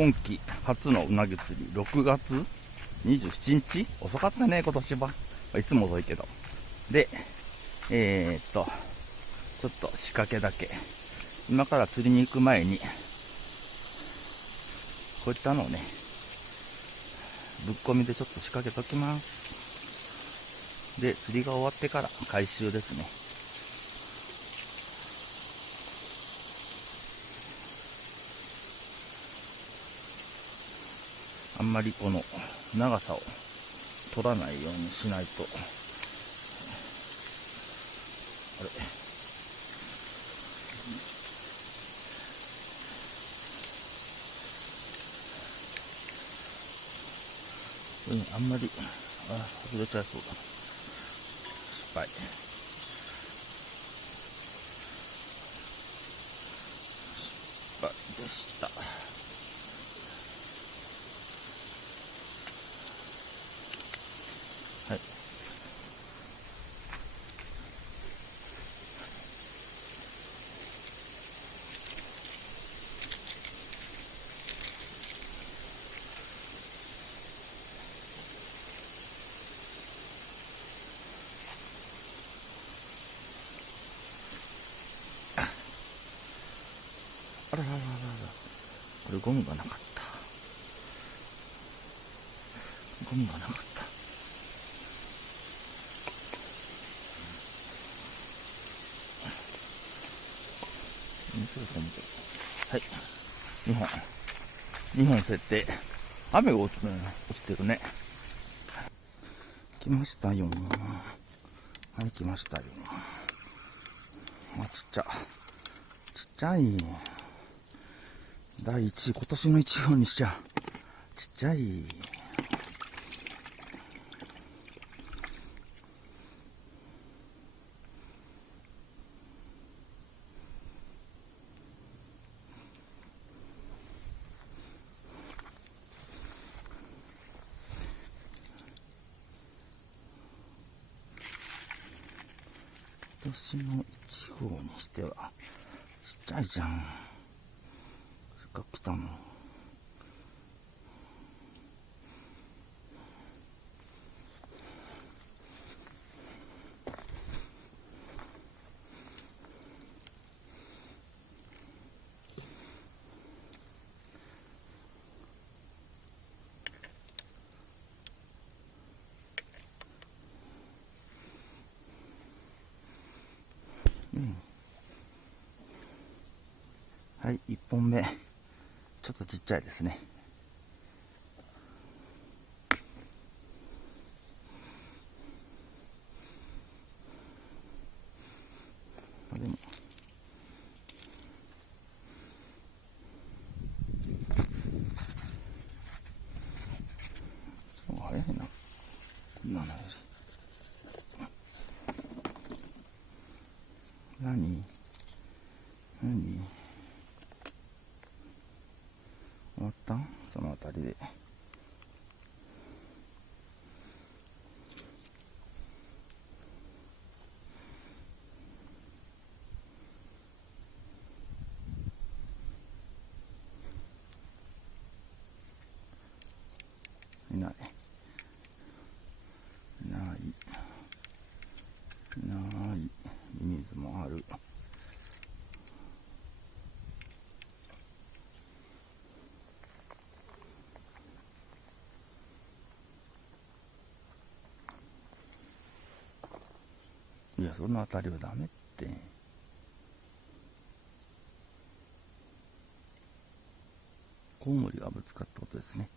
今季初のうなぎ釣り、6月27日遅かったね、今年は。いつも遅いけど。で、ちょっと仕掛けだけ。今から釣りに行く前に、こういったのをね、ぶっ込みでちょっと仕掛けときます。で、釣りが終わってから回収ですね。あんまりこの長さを取らないようにしないと。あれ、あんまり、外れちゃいそうだな。失敗。失敗でした。はい。あららららら。これゴムがなかった。ゴムがなかった。はい。2本設定。雨が落ちてるね。来ましたよ。はい、来ましたよ。ちっちゃい。第1位、今年の1号にしちゃ。ちっちゃい。今年の1号にしては、ちっちゃいじゃん。せっかく来たの。はい、1本目。ちょっとちっちゃいですね。でも早いな。こんなのより。何終わったそのあたりで。ない水もある。いや、そのあたりはダメって。コウモリがぶつかったことですね。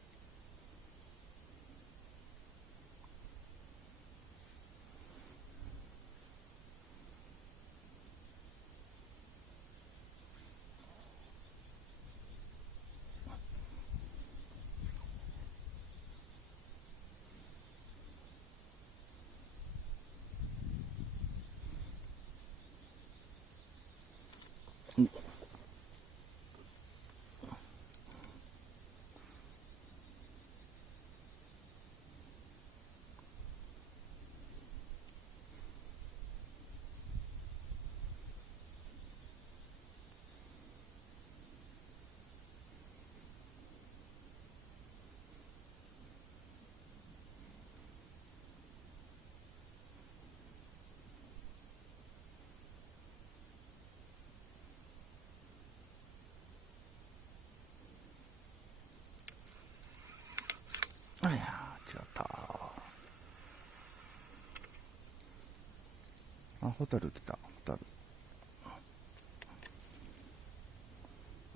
あ、ホタル来た、ホタル。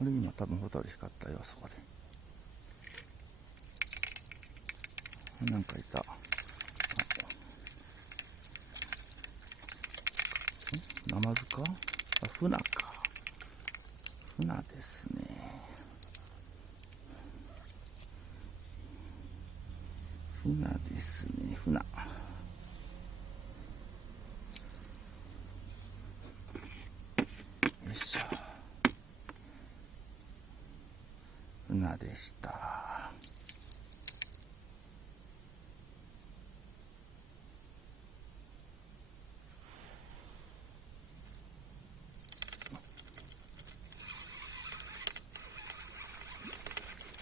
あれ、今多分ホタル光ったよ、そこで。なんかいた。ナマズか？あ、フナか。フナですね。フナですね、フナ。よいしょ。フナでした。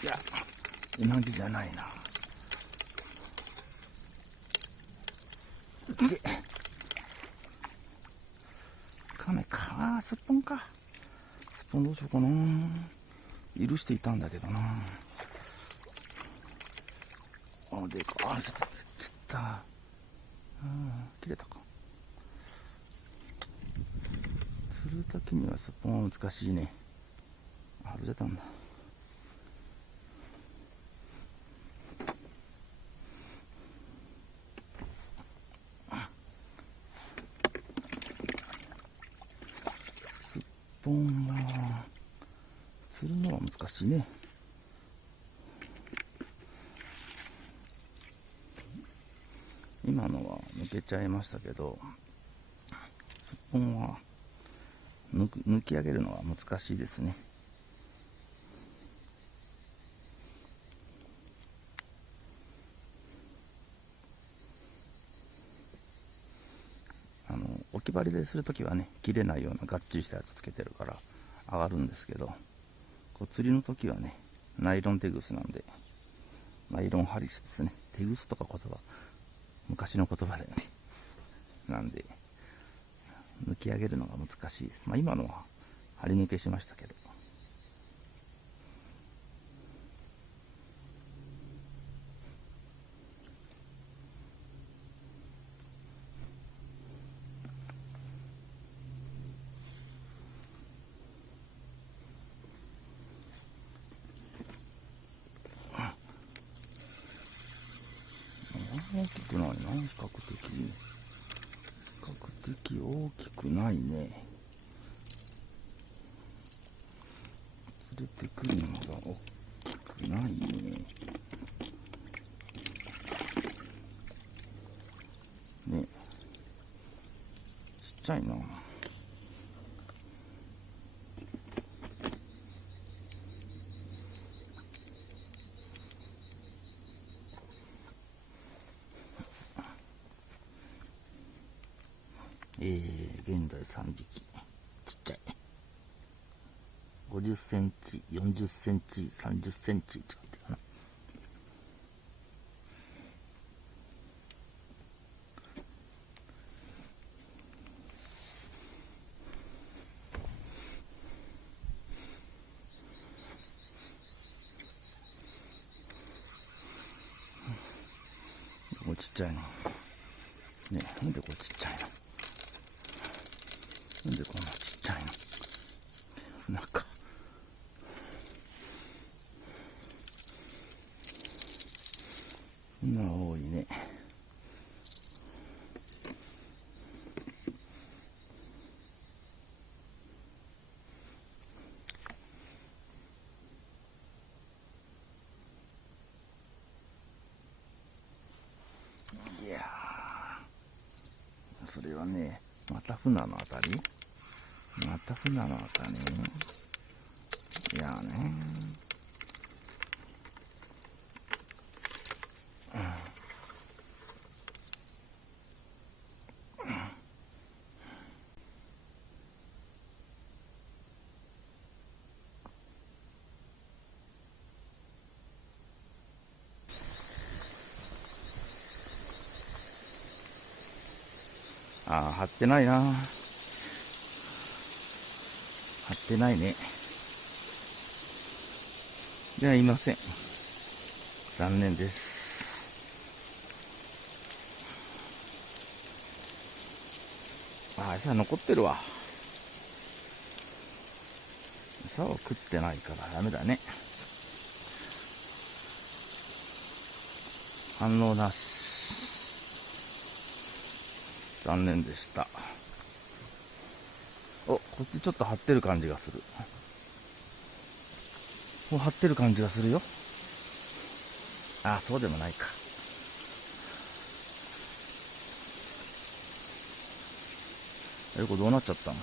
いや、うなぎじゃないな。カメか。すっぽんか。すっぽんどうしようかな。許していたんだけどな。あ、でか。あ、ちょっと、切った。切れたか。釣るときにはすっぽんは難しいね。外れたんだ。すっぽんは釣るのは難しいね。今のは抜けちゃいましたけど、すっぽんは抜き上げるのは難しいですね。置き針でするときはね、切れないようながっちりしたやつつけてるから上がるんですけど、こう釣りのときはね、ナイロンテグスなんで、ナイロンハリスですね。テグスとか言葉、昔の言葉だよね。なんで、抜き上げるのが難しいです。まあ今のは張り抜けしましたけど。大きくないな、比較的大きくないね。連れてくるのが大きくないね。ね、ちっちゃいな。現在3匹。ちっちゃい。50センチ、40センチ、30センチって書いてるかな。これちっちゃいな。ね、なんでこれちっちゃいの？なんでこんなちっちゃいの？船か。船多いね。いやー、それはね、また船のあたり？また船のあたり？いやーねああ、張ってないな。張ってないね。ではいません。残念です。あ、餌残ってるわ。餌を食ってないからダメだね。反応なし。残念でした。お、こっちちょっと張ってる感じがする。もう張ってる感じがするよ。あ、そうでもないか。これどうなっちゃったの？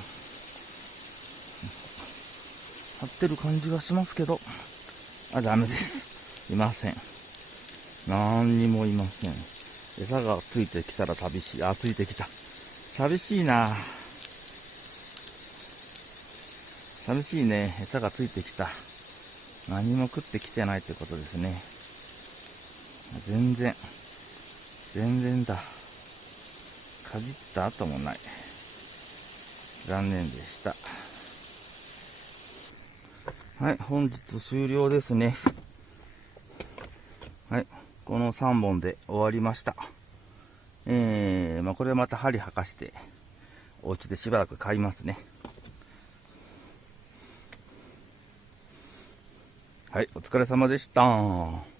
張ってる感じがしますけど。あ、ダメです。いません。なんにもいません。餌がついてきたら寂しい。あ、ついてきた。寂しいな。寂しいね。餌がついてきた。何も食ってきてないってことですね。全然だ。かじった後もない。残念でした。はい、本日終了ですね。はい、この3本で終わりました。これまた針履かして、お家でしばらく飼いますね。はい、お疲れ様でした。